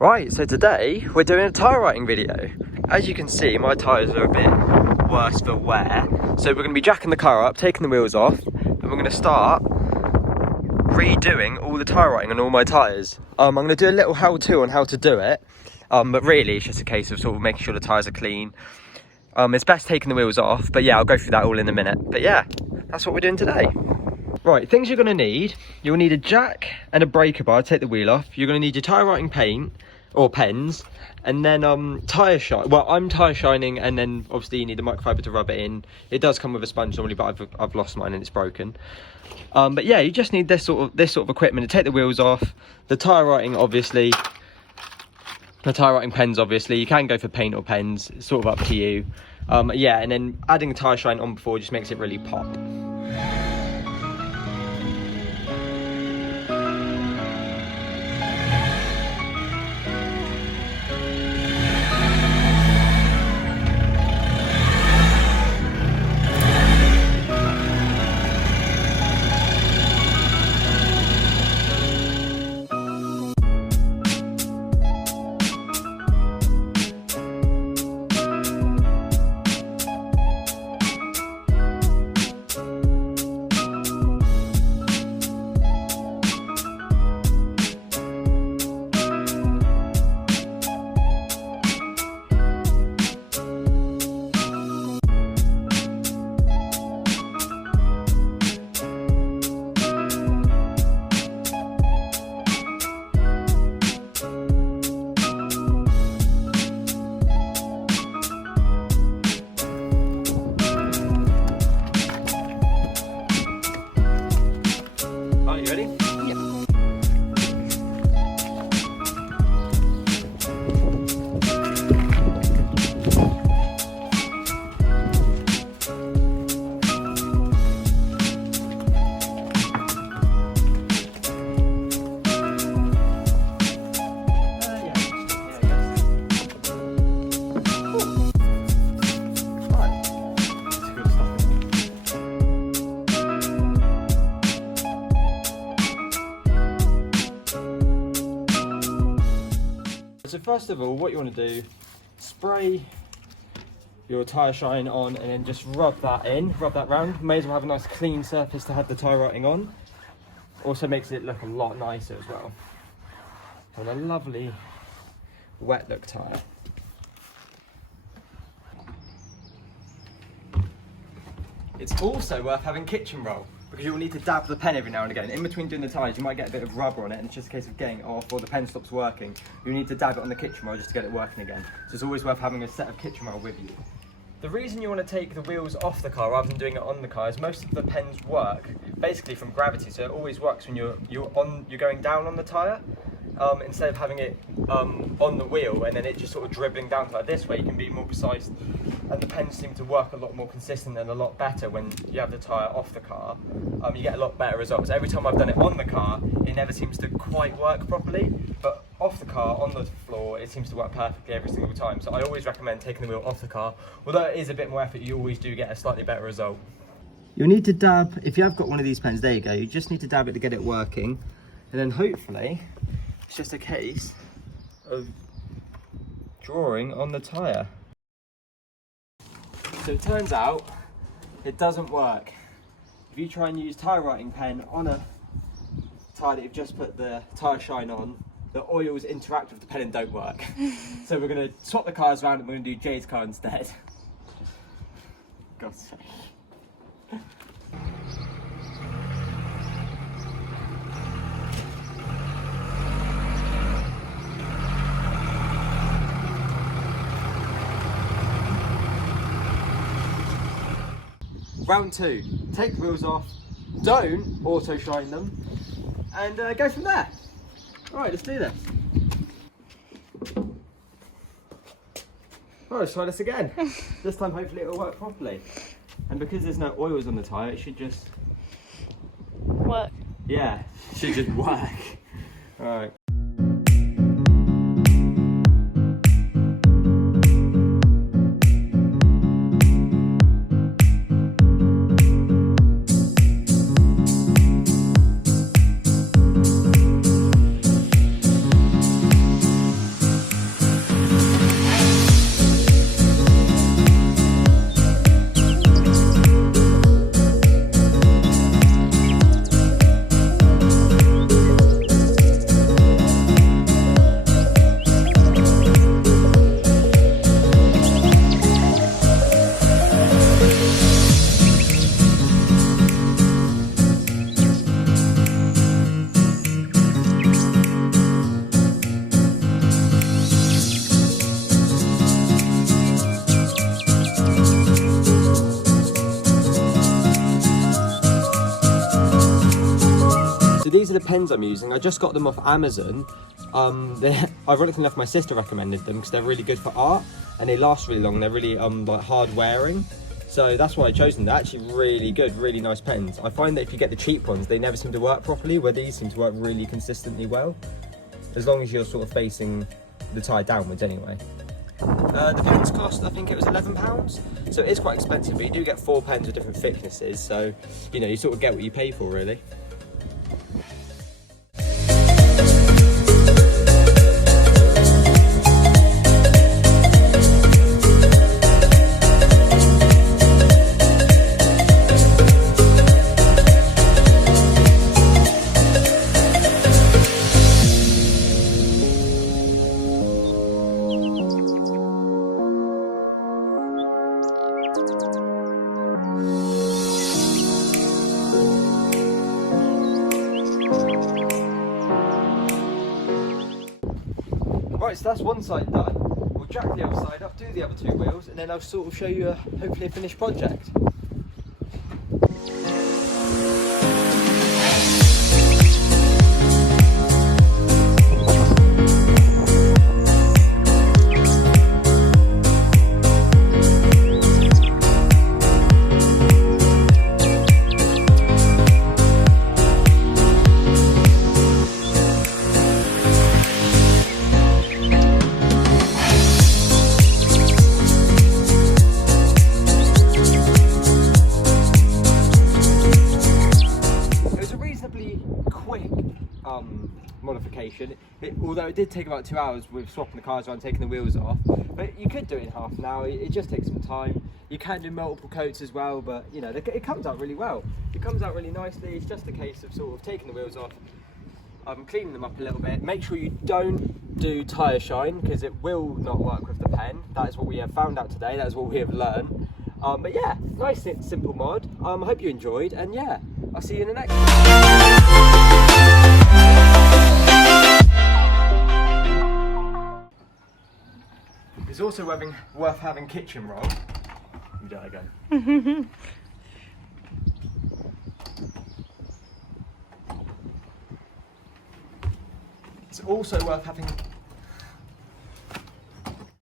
Right, so today we're doing a tyre writing video. As you can see, my tyres are a bit worse for wear. So we're going to be jacking the car up, taking the wheels off, and we're going to start redoing all the tyre writing on all my tyres. I'm going to do a little how-to on how to do it, but really it's just a case of sort of making sure the tyres are clean. It's best taking the wheels off, but yeah, I'll go through that all in a minute. But yeah, that's what we're doing today. Right, things you're going to need. You'll need a jack and a breaker bar to take the wheel off. You're going to need your tyre writing paint, or pens, and then tyre shine. Well, I'm tyre shining, and then obviously you need the microfiber to rub it in. It does come with a sponge normally, but I've lost mine and it's broken. But yeah, you just need this sort of equipment to take the wheels off. The tyre writing, obviously. The tyre writing pens, obviously. You can go for paint or pens. It's sort of up to you. Yeah, and then adding tyre shine on before just makes it really pop. So first of all, what you want to do, spray your tyre shine on and then just rub that round. May as well have a nice clean surface to have the tyre writing on. Also makes it look a lot nicer as well. And a lovely wet look tyre. It's also worth having kitchen roll, because you'll need to dab the pen every now and again. In between doing the tyres, you might get a bit of rubber on it, and it's just a case of getting it off, or the pen stops working. You need to dab it on the kitchen roll just to get it working again. So it's always worth having a set of kitchen roll with you. The reason you want to take the wheels off the car rather than doing it on the car is most of the pens work basically from gravity, so it always works when you're going down on the tyre. Instead of having it on the wheel and then it just sort of dribbling down like this way, you can be more precise, and the pens seem to work a lot more consistent and a lot better when you have the tyre off the car. You get a lot better results. Every time I've done it on the car, it never seems to quite work properly, but off the car, on the floor, it seems to work perfectly every single time. So I always recommend taking the wheel off the car. Although it is a bit more effort, you always do get a slightly better result. You'll need to dab, if you have got one of these pens, there you go, you just need to dab it to get it working, and then hopefully it's just a case of drawing on the tyre. So it turns out it doesn't work. If you try and use tyre writing pen on a tyre that you've just put the tyre shine on, the oils interact with the pen and don't work. So we're going to swap the cars around and we're going to do Jade's car instead. God's sake. Round two, take the wheels off, don't auto shine them, and go from there. Alright, let's do this. Alright, let's try this again. This time hopefully it'll work properly. And because there's no oils on the tyre, it should just work. Yeah, it should just work. Alright. the pens I'm using, I just got them off Amazon. Ironically enough, my sister recommended them because they're really good for art and they last really long. They're really like hard wearing. So that's why I chose them. They're actually really good, really nice pens. I find that if you get the cheap ones, they never seem to work properly, where these seem to work really consistently well. As long as you're sort of facing the tire downwards anyway. The pens cost, I think it was £11, so it is quite expensive, but you do get 4 pens with different thicknesses, so you know, you sort of get what you pay for really. Right, so that's one side done. We'll jack the other side up, do the other 2 wheels, and then I'll sort of show you hopefully a finished project. Modification, although it did take about 2 hours with swapping the cars around, taking the wheels off, but you could do it in half an hour. It just takes some time. You can do multiple coats as well, but you know, it comes out really well. It comes out really nicely. It's just a case of sort of taking the wheels off, cleaning them up a little bit. Make sure you don't do tyre shine because it will not work with the pen. That is what we have found out today. That is what we have learned. But yeah, nice simple mod. I hope you enjoyed, and yeah, I'll see you in the next one. It's also worth having kitchen roll. You do it again. It's also worth having